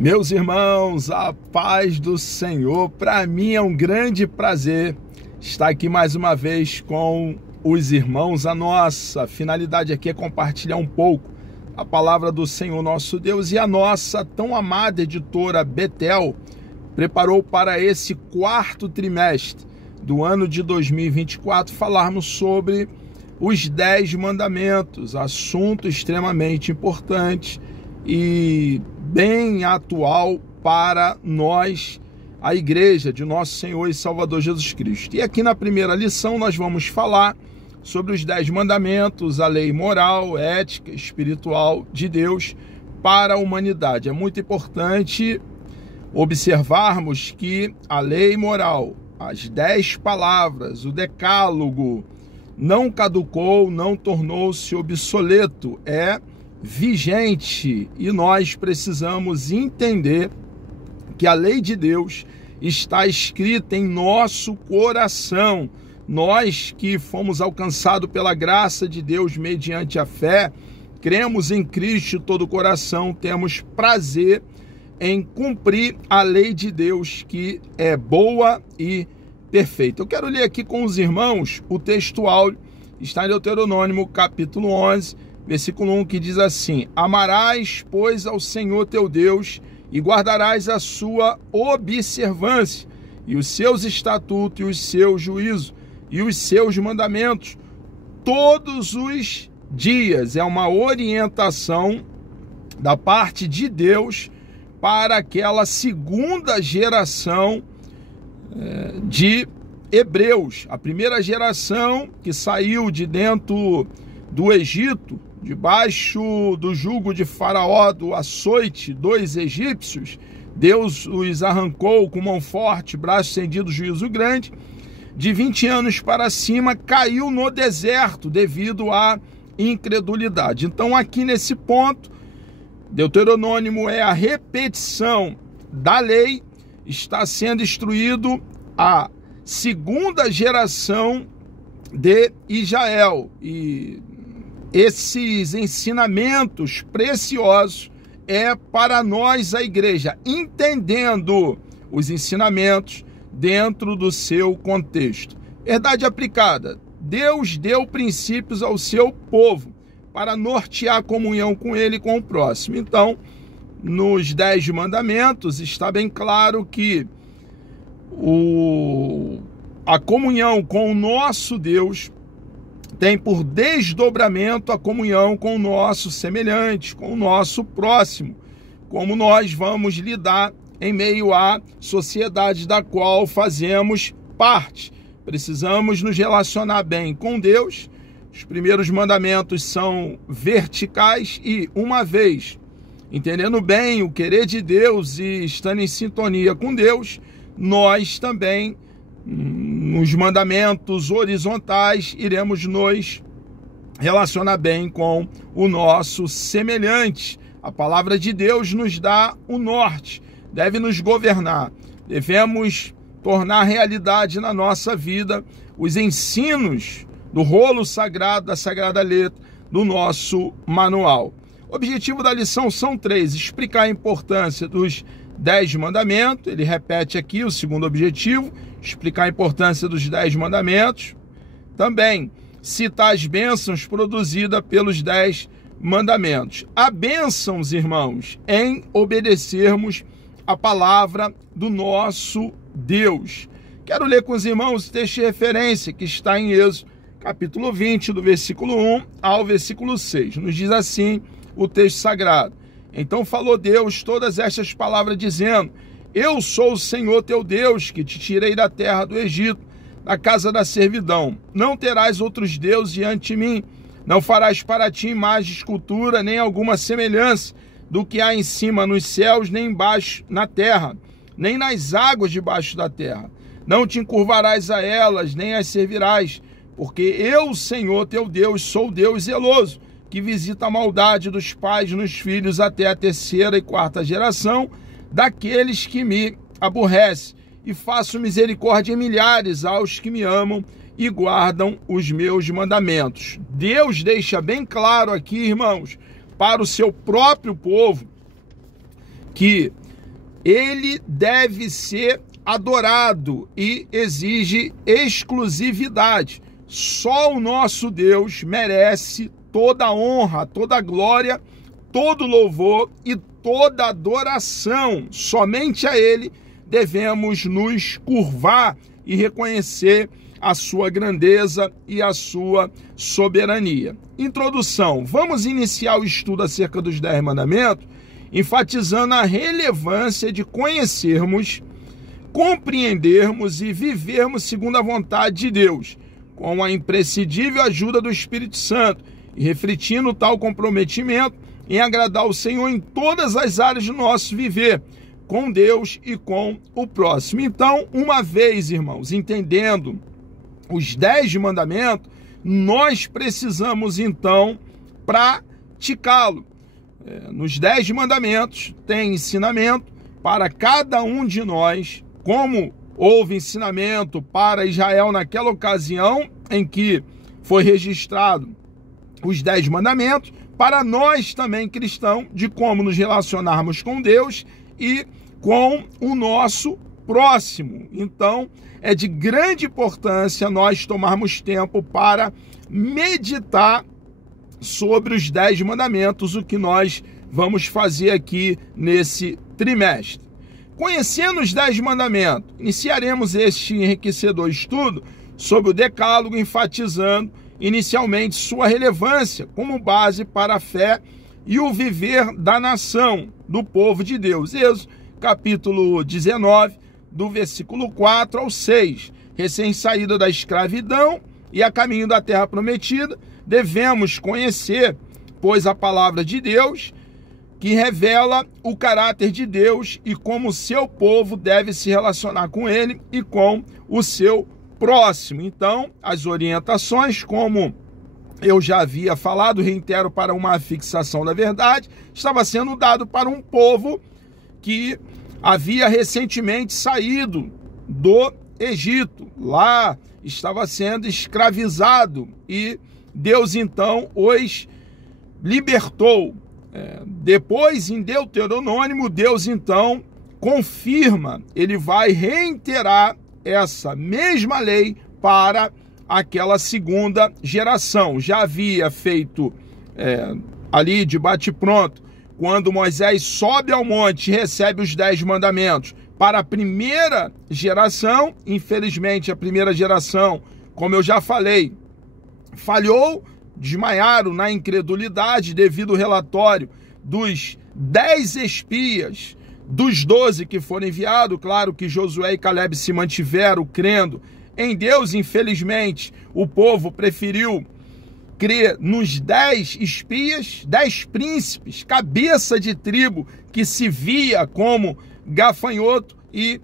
Meus irmãos, a paz do Senhor, para mim é um grande prazer estar aqui mais uma vez com os irmãos. A nossa finalidade aqui é compartilhar um pouco a palavra do Senhor nosso Deus, e a nossa tão amada editora Betel preparou para esse quarto trimestre do ano de 2024 falarmos sobre os 10 mandamentos, assunto extremamente importante e bem atual para nós, a igreja de nosso Senhor e Salvador Jesus Cristo. E aqui na primeira lição nós vamos falar sobre os 10 mandamentos, a lei moral, ética, espiritual de Deus para a humanidade. É muito importante observarmos que a lei moral, as 10 palavras, o decálogo, não caducou, não tornou-se obsoleto, é vigente, e nós precisamos entender que a lei de Deus está escrita em nosso coração. Nós que fomos alcançados pela graça de Deus mediante a fé, cremos em Cristo de todo o coração, temos prazer em cumprir a lei de Deus, que é boa e perfeita. Eu quero ler aqui com os irmãos o texto áureo, está em Deuteronômio capítulo 11, versículo 1, que diz assim: amarás, pois, ao Senhor teu Deus, e guardarás a sua observância, e os seus estatutos, e os seus juízos, e os seus mandamentos, todos os dias. É uma orientação da parte de Deus para aquela segunda geração de hebreus. A primeira geração que saiu de dentro do Egito, debaixo do jugo de Faraó, do açoite dos egípcios, Deus os arrancou com mão forte, braço estendido, juízo grande. De 20 anos para cima, caiu no deserto devido à incredulidade. Então, aqui nesse ponto, Deuteronômio é a repetição da lei, está sendo instruído a segunda geração de Israel, e esses ensinamentos preciosos é para nós, a igreja, entendendo os ensinamentos dentro do seu contexto. Verdade aplicada: Deus deu princípios ao seu povo para nortear a comunhão com ele e com o próximo. Então, nos 10 mandamentos está bem claro que a comunhão com o nosso Deus tem por desdobramento a comunhão com o nosso semelhante, com o nosso próximo, como nós vamos lidar em meio à sociedade da qual fazemos parte. Precisamos nos relacionar bem com Deus. Os primeiros mandamentos são verticais e, uma vez entendendo bem o querer de Deus e estando em sintonia com Deus, nós também, nos mandamentos horizontais, iremos nos relacionar bem com o nosso semelhante. A palavra de Deus nos dá o norte, deve nos governar. Devemos tornar realidade na nossa vida os ensinos do rolo sagrado, da sagrada letra, do nosso manual. O objetivo da lição são 3: explicar a importância dos 10 mandamentos. Ele repete aqui o segundo objetivo: explicar a importância dos 10 mandamentos. Também citar as bênçãos produzidas pelos 10 mandamentos. Há bênçãos, irmãos, em obedecermos a palavra do nosso Deus. Quero ler com os irmãos o texto de referência que está em Êxodo, capítulo 20, do versículo 1 ao versículo 6. Nos diz assim o texto sagrado: então falou Deus todas estas palavras, dizendo: eu sou o Senhor teu Deus, que te tirei da terra do Egito, da casa da servidão. Não terás outros deuses diante de mim. Não farás para ti imagem de escultura, nem alguma semelhança do que há em cima nos céus, nem embaixo na terra, nem nas águas debaixo da terra. Não te encurvarás a elas, nem as servirás, porque eu, Senhor teu Deus, sou Deus zeloso, que visita a maldade dos pais nos filhos até a 3ª e 4ª geração daqueles que me aborrecem, e faço misericórdia em milhares aos que me amam e guardam os meus mandamentos. Deus deixa bem claro aqui, irmãos, para o seu próprio povo, que ele deve ser adorado e exige exclusividade. Só o nosso Deus merece toda a honra, toda a glória, todo louvor e toda adoração. Somente a ele devemos nos curvar e reconhecer a sua grandeza e a sua soberania. Introdução. Vamos iniciar o estudo acerca dos 10 mandamentos, enfatizando a relevância de conhecermos, compreendermos e vivermos segundo a vontade de Deus, com a imprescindível ajuda do Espírito Santo, e refletindo tal comprometimento em agradar o Senhor em todas as áreas do nosso viver, com Deus e com o próximo. Então, uma vez, irmãos, entendendo os 10 mandamentos, nós precisamos, então, praticá-lo. Nos 10 mandamentos tem ensinamento para cada um de nós, como houve ensinamento para Israel naquela ocasião em que foi registrado os 10 mandamentos, para nós também cristãos, de como nos relacionarmos com Deus e com o nosso próximo. Então, é de grande importância nós tomarmos tempo para meditar sobre os 10 mandamentos, o que nós vamos fazer aqui nesse trimestre. Conhecendo os 10 mandamentos, iniciaremos este enriquecedor estudo sobre o Decálogo, enfatizando inicialmente sua relevância como base para a fé e o viver da nação, do povo de Deus. Êxodo, capítulo 19, do versículo 4 ao 6. Recém-saída da escravidão e a caminho da terra prometida, devemos conhecer, pois a palavra de Deus, que revela o caráter de Deus e como o seu povo deve se relacionar com ele e com o seu próximo. Então, as orientações, como eu já havia falado, reitero, para uma fixação da verdade, estava sendo dado para um povo que havia recentemente saído do Egito. Lá estava sendo escravizado e Deus então os libertou. Depois, em Deuteronômio, Deus então confirma, ele vai reiterar essa mesma lei para aquela segunda geração. Já havia feito ali de bate-pronto, quando Moisés sobe ao monte e recebe os 10 mandamentos para a primeira geração. Infelizmente, a primeira geração, como eu já falei, falhou, desmaiaram na incredulidade devido ao relatório dos 10 espias, dos 12 que foram enviados. Claro que Josué e Caleb se mantiveram crendo em Deus. Infelizmente, o povo preferiu crer nos 10 espias, 10 príncipes, cabeça de tribo, que se via como gafanhoto. E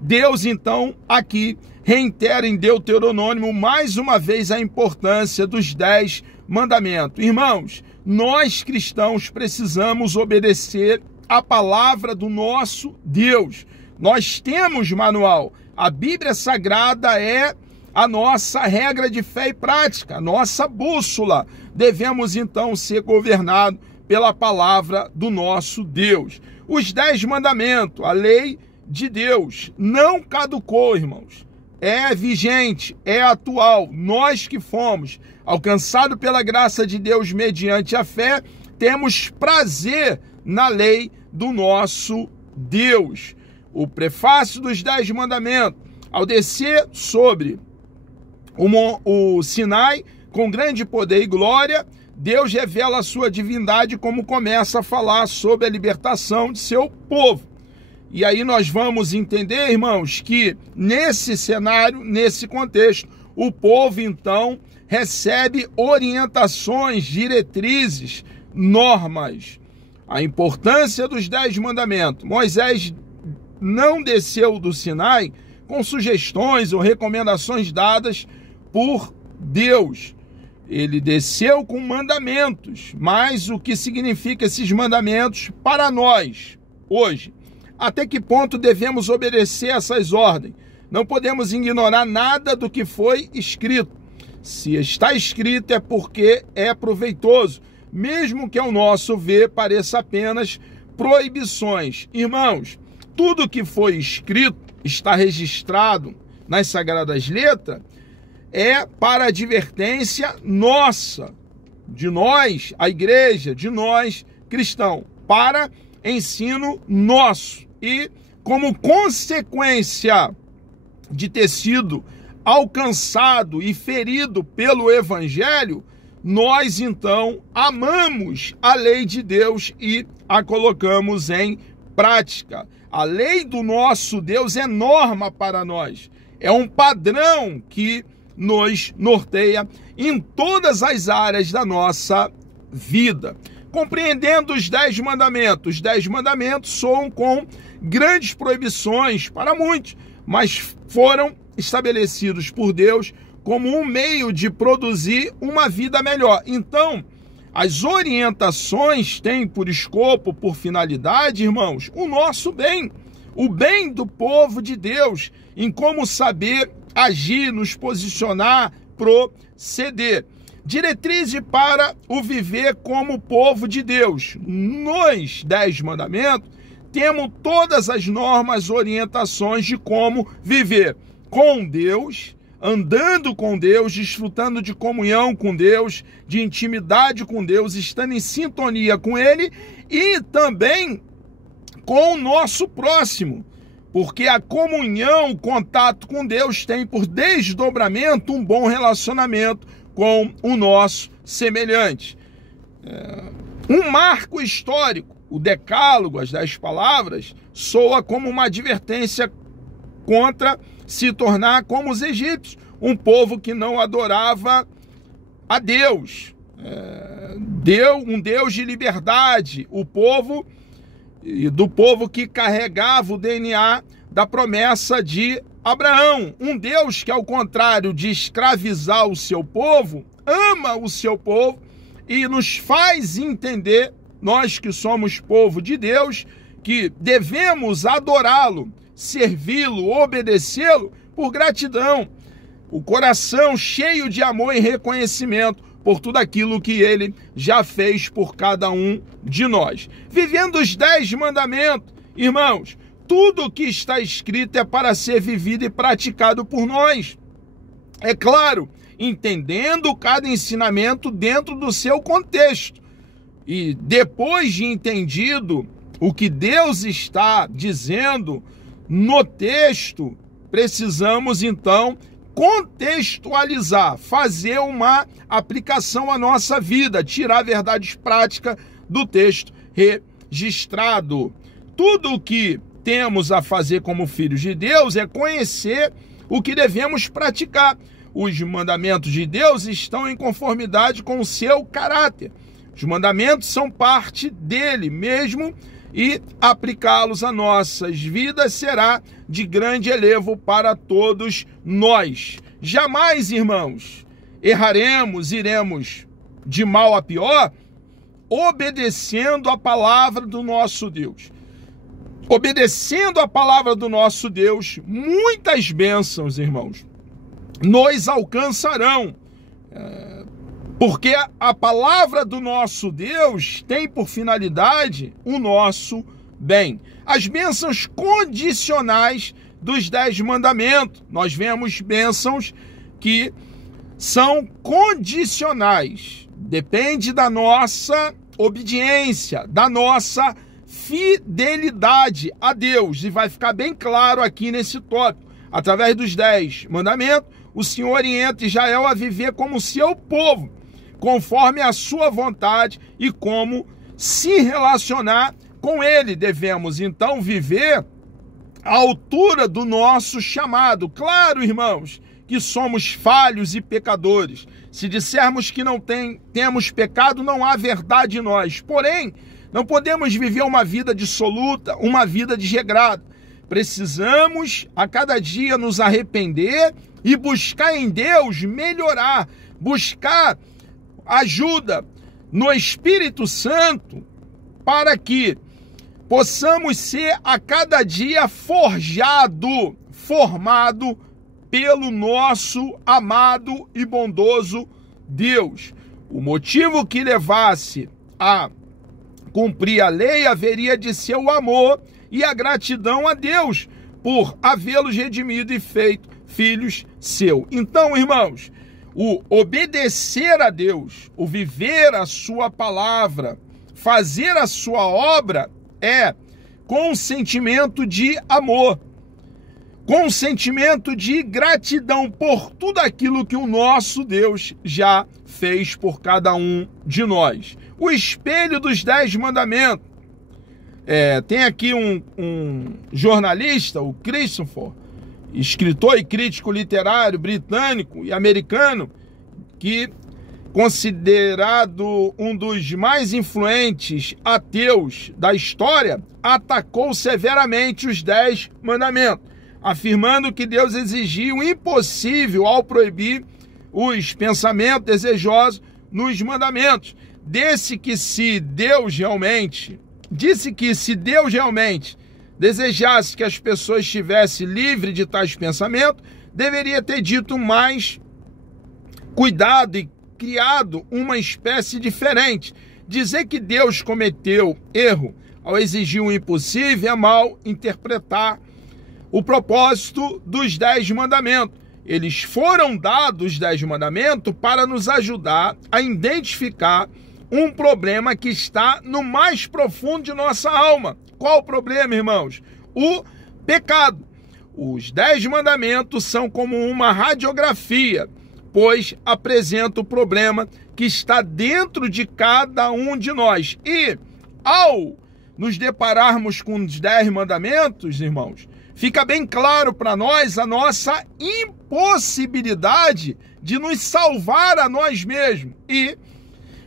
Deus, então, aqui reitera em Deuteronômio mais uma vez a importância dos 10 mandamentos. Irmãos, nós cristãos precisamos obedecer a palavra do nosso Deus. Nós temos manual. A Bíblia Sagrada é a nossa regra de fé e prática, a nossa bússola. Devemos então ser governados pela palavra do nosso Deus. Os 10 mandamentos, a lei de Deus, não caducou, irmãos. É vigente, é atual. Nós que fomos alcançados pela graça de Deus mediante a fé, temos prazer na lei do nosso Deus. O prefácio dos 10 mandamentos, ao descer sobre o Sinai, com grande poder e glória, Deus revela a sua divindade, como começa a falar sobre a libertação de seu povo. E aí nós vamos entender, irmãos, que nesse cenário, nesse contexto, o povo então recebe orientações, diretrizes, normas. A importância dos 10 mandamentos. Moisés não desceu do Sinai com sugestões ou recomendações dadas por Deus. Ele desceu com mandamentos, mas o que significa esses mandamentos para nós hoje? Até que ponto devemos obedecer essas ordens? Não podemos ignorar nada do que foi escrito. Se está escrito é porque é proveitoso, mesmo que ao nosso ver pareça apenas proibições. Irmãos, tudo que foi escrito, está registrado nas Sagradas Letras, é para advertência nossa, de nós, a igreja, de nós, cristãos, para ensino nosso. E como consequência de ter sido alcançado e ferido pelo Evangelho, nós então amamos a lei de Deus e a colocamos em prática. A lei do nosso Deus é norma para nós, é um padrão que nos norteia em todas as áreas da nossa vida. Compreendendo os 10 mandamentos, os 10 mandamentos soam com grandes proibições para muitos, mas foram estabelecidos por Deus como um meio de produzir uma vida melhor. Então, as orientações têm por escopo, por finalidade, irmãos, o nosso bem, o bem do povo de Deus, em como saber agir, nos posicionar, proceder. Diretriz para o viver como povo de Deus. Nos 10 mandamentos, temos todas as normas, orientações de como viver com Deus, andando com Deus, desfrutando de comunhão com Deus, de intimidade com Deus, estando em sintonia com Ele e também com o nosso próximo. Porque a comunhão, o contato com Deus tem por desdobramento um bom relacionamento com o nosso semelhante. Um marco histórico, o Decálogo, as 10 palavras, soa como uma advertência contra se tornar como os egípcios, um povo que não adorava a Deus, um Deus de liberdade, do povo que carregava o DNA da promessa de Abraão, um Deus que, ao contrário de escravizar o seu povo, ama o seu povo e nos faz entender, nós que somos povo de Deus, que devemos adorá-lo, servi-lo, obedecê-lo por gratidão, o coração cheio de amor e reconhecimento por tudo aquilo que ele já fez por cada um de nós. Vivendo os 10 mandamentos, irmãos, tudo o que está escrito é para ser vivido e praticado por nós. É claro, entendendo cada ensinamento dentro do seu contexto. E depois de entendido o que Deus está dizendo no texto, precisamos então contextualizar, fazer uma aplicação à nossa vida, tirar verdades práticas do texto registrado. Tudo o que temos a fazer como filhos de Deus é conhecer o que devemos praticar. Os mandamentos de Deus estão em conformidade com o seu caráter. Os mandamentos são parte dele mesmo e aplicá-los a nossas vidas será de grande elevo para todos nós. Jamais, irmãos, erraremos, iremos de mal a pior, obedecendo a palavra do nosso Deus. Obedecendo a palavra do nosso Deus, muitas bênçãos, irmãos, nos alcançarão, porque a palavra do nosso Deus tem por finalidade o nosso bem. As bênçãos condicionais dos 10 mandamentos, nós vemos bênçãos que são condicionais, depende da nossa obediência, da nossa fidelidade a Deus, e vai ficar bem claro aqui nesse tópico. Através dos 10 mandamentos, o Senhor orienta Israel a viver como seu povo, conforme a sua vontade e como se relacionar com ele. Devemos então viver à altura do nosso chamado. Claro, irmãos, que somos falhos e pecadores. Se dissermos que não temos pecado, não há verdade em nós. Porém, não podemos viver uma vida dissoluta, uma vida desregrada. Precisamos a cada dia nos arrepender e buscar em Deus melhorar, buscar ajuda no Espírito Santo para que possamos ser a cada dia formado pelo nosso amado e bondoso Deus. O motivo que levasse a cumprir a lei haveria de ser o amor e a gratidão a Deus por havê-los redimido e feito filhos seu. Então, irmãos, o obedecer a Deus, o viver a sua palavra, fazer a sua obra é com um sentimento de amor, com um sentimento de gratidão por tudo aquilo que o nosso Deus já fez por cada um de nós. O espelho dos 10 mandamentos. Tem aqui um jornalista, o Christopher, escritor e crítico literário britânico e americano, que, considerado um dos mais influentes ateus da história, atacou severamente os 10 mandamentos, afirmando que Deus exigia o impossível ao proibir os pensamentos desejosos nos mandamentos. Disse que se Deus realmente desejasse que as pessoas estivessem livres de tais pensamentos, deveria ter dito mais cuidado e criado uma espécie diferente. Dizer que Deus cometeu erro ao exigir o impossível é mal interpretar o propósito dos 10 mandamentos. Eles foram dados, os 10 mandamentos, para nos ajudar a identificar um problema que está no mais profundo de nossa alma. Qual o problema, irmãos? O pecado. Os 10 mandamentos são como uma radiografia, pois apresenta o problema que está dentro de cada um de nós. E, ao nos depararmos com os 10 mandamentos, irmãos, fica bem claro para nós a nossa impossibilidade de nos salvar a nós mesmos e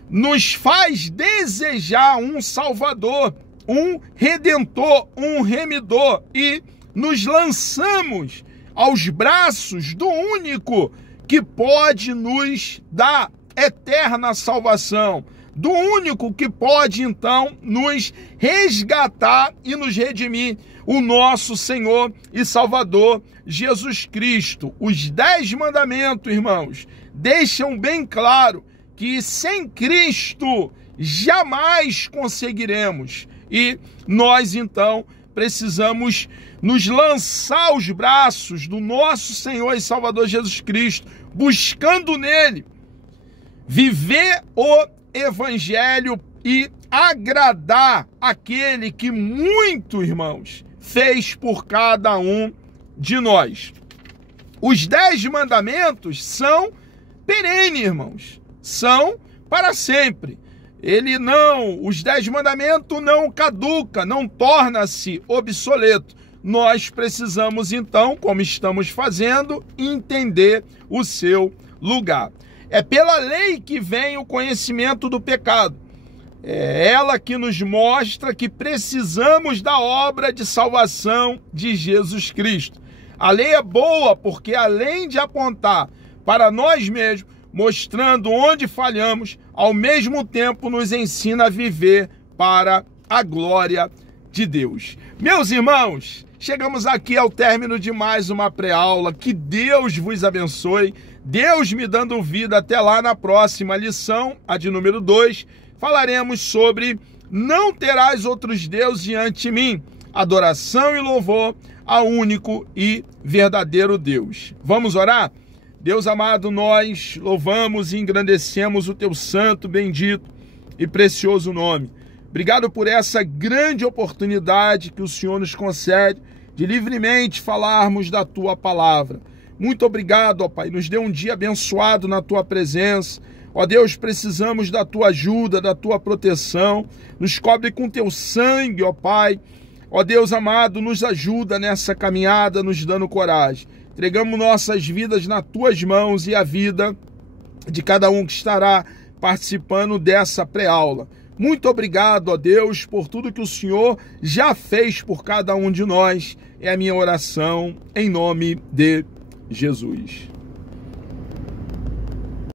nos faz desejar um Salvador, um Redentor, um Remidor, e nos lançamos aos braços do único que pode nos dar eterna salvação, do único que pode, então, nos resgatar e nos redimir, o nosso Senhor e Salvador, Jesus Cristo. Os 10 mandamentos, irmãos, deixam bem claro que sem Cristo jamais conseguiremos. E nós, então, precisamos nos lançar aos braços do nosso Senhor e Salvador Jesus Cristo, buscando nele viver o Evangelho e agradar aquele que muito, irmãos, fez por cada um de nós. Os 10 mandamentos são perenes, irmãos, são para sempre. Os 10 mandamentos não caduca, não torna-se obsoleto. Nós precisamos, então, como estamos fazendo, entender o seu lugar. É pela lei que vem o conhecimento do pecado. É ela que nos mostra que precisamos da obra de salvação de Jesus Cristo. A lei é boa porque, além de apontar para nós mesmos, mostrando onde falhamos, ao mesmo tempo nos ensina a viver para a glória de Deus. Meus irmãos, chegamos aqui ao término de mais uma pré-aula. Que Deus vos abençoe. Deus me dando vida. Até lá na próxima lição, a de número 2, falaremos sobre não terás outros deuses diante de mim. Adoração e louvor ao único e verdadeiro Deus. Vamos orar? Deus amado, nós louvamos e engrandecemos o teu santo, bendito e precioso nome. Obrigado por essa grande oportunidade que o Senhor nos concede de livremente falarmos da tua palavra. Muito obrigado, ó Pai, nos dê um dia abençoado na tua presença. Ó Deus, precisamos da tua ajuda, da tua proteção. Nos cobre com teu sangue, ó Pai. Ó Deus amado, nos ajuda nessa caminhada, nos dando coragem. Entregamos nossas vidas nas tuas mãos e a vida de cada um que estará participando dessa pré-aula. Muito obrigado, ó Deus, por tudo que o Senhor já fez por cada um de nós. É a minha oração em nome de Jesus.